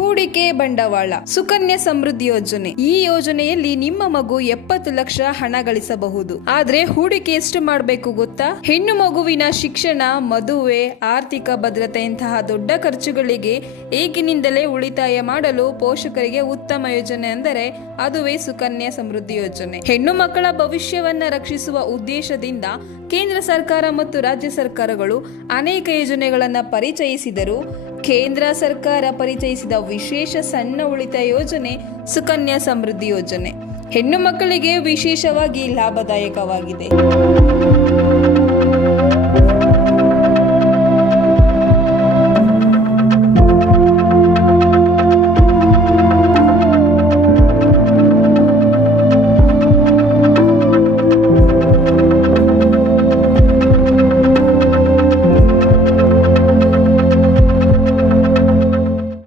ಹೂಡಿಕೆ ಬಂಡವಾಳ ಸುಕನ್ಯಾ ಸಮೃದ್ಧಿ ಯೋಜನೆ. ಈ ಯೋಜನೆಯಲ್ಲಿ ನಿಮ್ಮ ಮಗು 70 ಲಕ್ಷ ಹಣ ಗಳಿಸಬಹುದು. ಆದ್ರೆ ಹೂಡಿಕೆ ಎಷ್ಟು ಮಾಡಬೇಕು ಗೊತ್ತಾ? ಹೆಣ್ಣು ಮಗುವಿನ ಶಿಕ್ಷಣ, ಮದುವೆ, ಆರ್ಥಿಕ ಭದ್ರತೆಯಂತಹ ದೊಡ್ಡ ಖರ್ಚುಗಳಿಗೆ ಈಗಿನಿಂದಲೇ ಉಳಿತಾಯ ಮಾಡಲು ಪೋಷಕರಿಗೆ ಉತ್ತಮ ಯೋಜನೆ ಅಂದರೆ ಅದುವೇ ಸುಕನ್ಯಾ ಸಮೃದ್ಧಿ ಯೋಜನೆ. ಹೆಣ್ಣು ಮಕ್ಕಳ ಭವಿಷ್ಯವನ್ನ ರಕ್ಷಿಸುವ ಉದ್ದೇಶದಿಂದ ಕೇಂದ್ರ ಸರ್ಕಾರ ಮತ್ತು ರಾಜ್ಯ ಸರ್ಕಾರಗಳು ಅನೇಕ ಯೋಜನೆಗಳನ್ನು ಪರಿಚಯಿಸಿದರು. ಕೇಂದ್ರ ಸರ್ಕಾರ ಪರಿಚಯಿಸಿದ ವಿಶೇಷ ಸಣ್ಣ ಉಳಿತಾಯ ಯೋಜನೆ ಸುಕನ್ಯಾ ಸಮೃದ್ಧಿ ಯೋಜನೆ ಹೆಣ್ಣು ಮಕ್ಕಳಿಗೆ ವಿಶೇಷವಾಗಿ ಲಾಭದಾಯಕವಾಗಿದೆ.